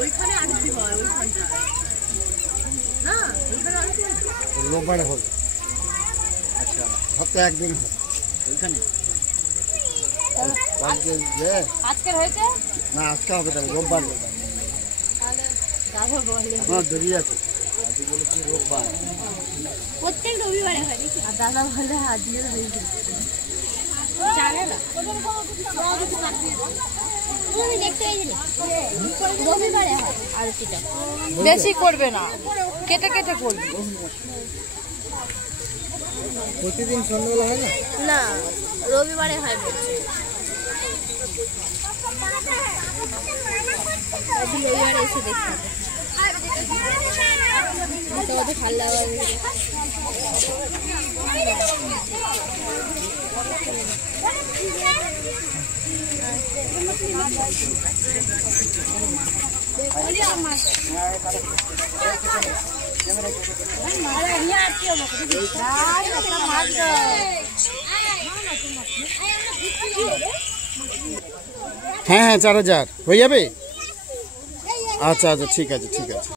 ওইখানে আরতি হয় ওইখানটা না, ওইখানে আরতি হয় রোববারে হবে। আচ্ছা, সপ্তাহে একদিন হয় ওইখানে। আজকে হয়েছে না, আজকে হবে তাহলে রোববার। আপনার দেরি আছে, রোববার প্রত্যেক রবিবারে হয়। আর দাদা বলে আজকে হয়ে গেছে, জানে না তুমি দেখতে গেছিলে রবিবারে হয় আরতিটা। বেশি করবে না, কেটে কেটে করবে। প্রতিদিন সন্ধ্যাবেলা হয় না? না, রবিবারে হয় বলছে। রবিবারে এসে দেখতে হবে। ভাল লাগে হ্যাঁ হ্যাঁ, 4000 হয়ে যাবে। আচ্ছা আচ্ছা, ঠিক আছে ঠিক আছে।